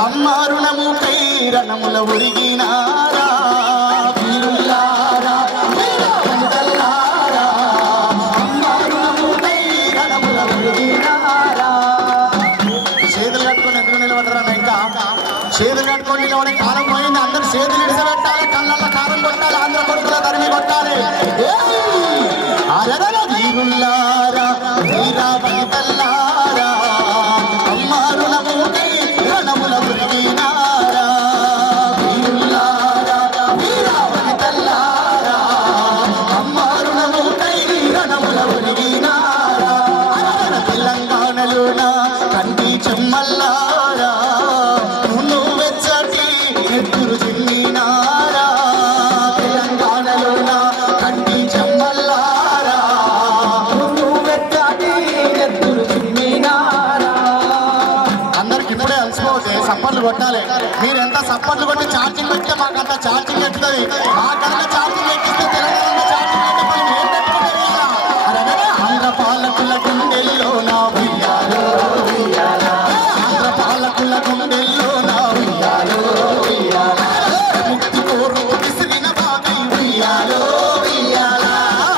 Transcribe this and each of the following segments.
అమ్మారుణముకై రణముల ఒరిగినారా వీరులారా వీరవందలారా అమ్మారుణముకై రణముల ఒరిగినారా చేతులు కట్టుకొని ఎందుకు నిలబడరా ఇంకా చేతులు కట్టుకొని నిలబడే కాలం పోయింది అందరూ చేతులు ఇడిసబెట్టాలి కళ్ళల్లో కారం కొట్టాలి ఆంధ్ర కొడుకుల తరిమి కొట్టాలి అరదల వీరులారా వీరవందలారా అమ్మారుణముకై రణముల ఒరిగినారా వీరులారా వీరవందలారా అమ్మారుణముకై రణముల ఒరిగినారా తెలంగాణలోన కంటి చెమ్మల్లారా నువ్వు వెచ్చటి ఎత్తురు చిమ్మినారా తెలంగాణలోన కంటి చెమ్మల్లారా నువ్వు వెచ్చటి ఎత్తురు చిమ్మినారా అందరికి ఇప్పుడే అలసిపోతే సప్పట్లు కొట్టాలి మీరు ఎంత సప్పట్లు కొట్టి ఛార్జింగ్ పెడితే మాకంత ఛార్జింగ్ ఎత్తుతుంది మాకంత ఛార్జింగ్ ఎక్కిస్తే తెలంగాణ ఛార్జింగ్ అంటే మనం ఏం పెట్టుకుంటే ఆంధ్ర పాలకుల గుండెల్లో నా ఉయ్యాలో ఉయ్యాలా ఆంధ్ర పాలకుల గుండెల్లో నా ఉయ్యాలో ఉయ్యాలా ముక్తి కోరు విసిరిన బాగై ఉయ్యాలో ఉయ్యాలా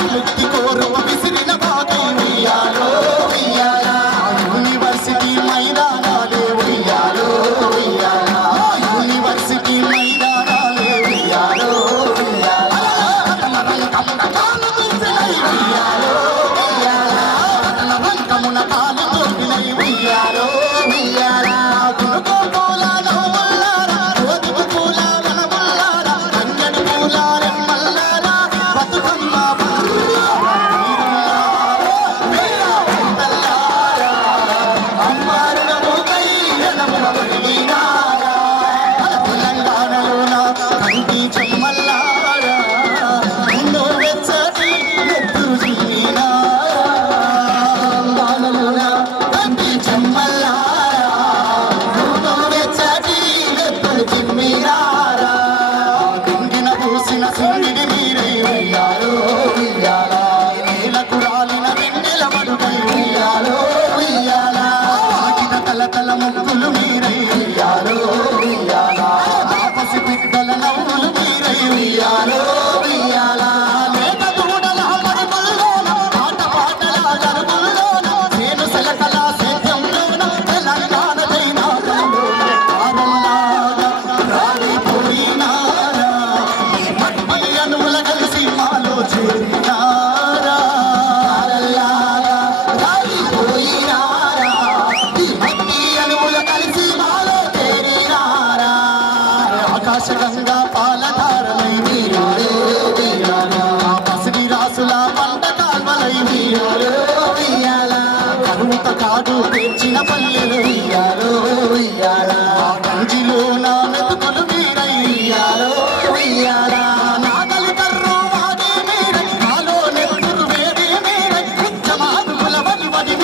ముక్తి కోరు విసిరిన బాగై ఉయ్యాలో ఉయ్యాలా యూనివర్సిటీ మైదానాలే ఉయ్యాలో ఉయ్యాలా యూనివర్సిటీ మైదానాలే ఉయ్యాలో ఉయ్యాలా రంగమున కాలు దూసినై ఉయ్యాలో ఉయ్యాలా రంగమున కాలు దూసినై ఉయ్యాలో ఉయ్యాలా గునుకో పూల నవ్వులారా రోజుకు పూల వనములారా అంగడి పూల రెమ్మల్లారా బతుకమ్మ అమ్మారుణముకై రణముల ఒరిగినారా తెలంగాణలోన కంటి చెమ్మల్లారా ఎన్నో వెచ్చటి ఎత్తురు చిమ్మినారా తెలంగాణలోన కంటి చెమ్మల్లారా ఎన్నో వెచ్చటి ఎత్తురు చిమ్మినారా కుంగిన పూసిన సింగిడి మీరై ఉయ్యాలో ఉయ్యాలా నేలకు రాలిన వెన్నెల మడుగై ఉయ్యాలో ఉయ్యాలా ఆగిన తలతల ముగ్గులు మీరై ఉయ్యాలో ఉయ్యాలా ఆపసి బిడ్డల నవ్వులు మీరై ఉయ్యాలో ఉయ్యాలా లేక దూడల మరుగుల్లోన ఆట పాటల జరుగుల్లోన నేను సెలకల సేద్యంలోన తెలంగాణ జైనాథంలోన కారల్లాగా రాలిపోయినారా మట్టి అణువుల కలిసి మాలో చేరినారా కారల్లాగా రాలిపోయినారా మట్టి అణువుల కలిసి మాలో చేరినారా ఆకాశగంగా పాలధారలై వీరాలో వీరాలా పసిడి రాసుల పంట కాల్వలై వీరాలో వీయాలా కరువుత కాడు తెచ్చిన పల్లెలు వీయాలో వీయాలా కంజిలో నా మెతుకులు మీరై వీయాలో వీయాలా నాగలి కర్రు వాడి మీరై నాలో నెత్తురు వేడి మీరై ఉచ్చమాదుల వడి వడి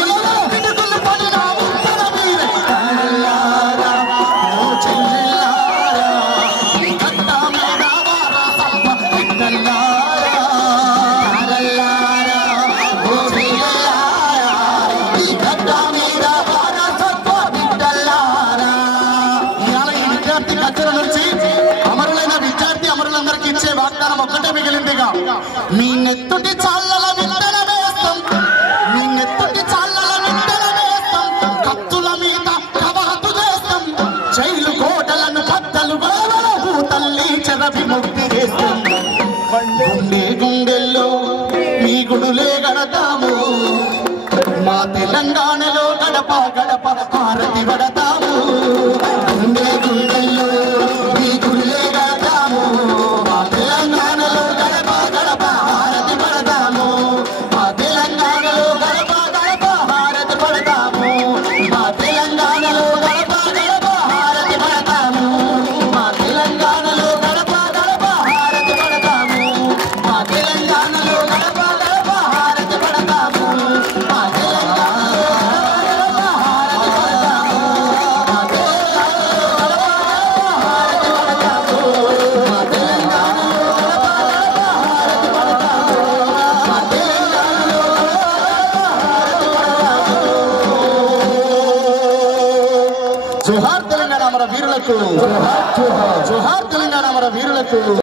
పిడుగులు పడిన ఉత్తర మీరై కారల్లారా ఓ చెల్లెల్లారా కట్ట మీద వారా సంప బిడ్డల్లారా కారల్లారా ఓ చెల్లెల్లారా ఈ కట్ట మీద వారా సంప బిడ్డల్లారా ఇవాళ ఈ విద్యార్థి గద్దెల నుంచి అమరులైన విద్యార్థి అమరులందరికీ ఇచ్చే వాగ్దానం ఒక్కటే మిగిలిందిగా మీ నెత్తుటి చాళ్ళల విత్తన వేస్తాం మీ నెత్తుటి చాళ్ళల విత్తన వేస్తాం కత్తుల మీద కవాతు చేస్తాం జైలు కోటలను బద్దలు భూతల్లి చెరవి ముక్తి చేస్తాం గుండె గుండెల్లో మీ గుడులే గడతాము మా తెలంగాణలో గడప గడప హారతి పడతాము గుండె గుండెల్లో మీ గుడులే గడతాము మా తెలంగాణలో గడప గడప హారతి పడతాము మా తెలంగాణలో గడప గడప హారతి పడతాము మా తెలంగాణలో గడప గడప హారతి పడతాము మా తెలంగాణలో గడప గడప హారతి పడతాము మా తెలంగాణలో గడప గడప హారతి పడతాము మా తెలంగాణలో గడప గడప హారతి పడతాము అమర వీరులకు, జోహార్ తెలంగాణ అమర వీరులకు.